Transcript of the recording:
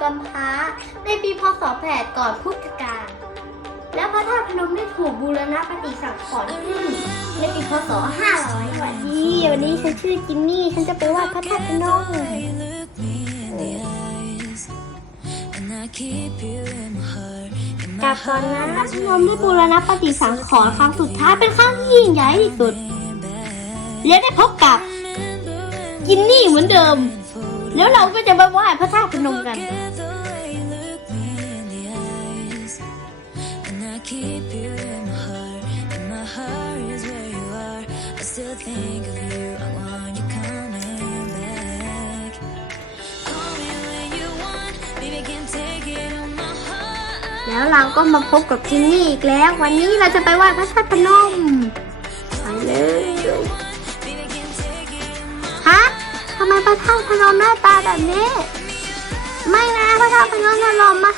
กำพร้า ในปีพศแปดก่อนพุทธกาล แล้วพระธาตุพนมได้ถูกบูรณะปฏิสังขรณ์ขึ้นในปีพศ 500สวัสดีวันนี้ฉันชื่อจิมมี่ ฉันจะไปไหว้พระธาตุพนม กลับก่อนนะพนมได้บูรณะปฏิสังขรณ์ครั้งสุดท้ายเป็นครั้งที่ยิ่งใหญ่ที่สุด และได้พบกับจินนี่เหมือนเดิม แล้วเราก็จะไปไหว้พระธาตุพนมกัน I keep you in my heart, and my heart is where you are. I still think of you. I want you coming back. Call me when you want, baby, can take it on my heart. แล้วเราก็มาพบกับจินนี่อีกแล้ว วันนี้เราจะไปไหว้พระธาตุพนมไปเลย Baby, can take it on my ฮะทำไมพระธาตุพนมหน้าตาแบบนี้ ไม่นะพระธาตุพนมถล่มมา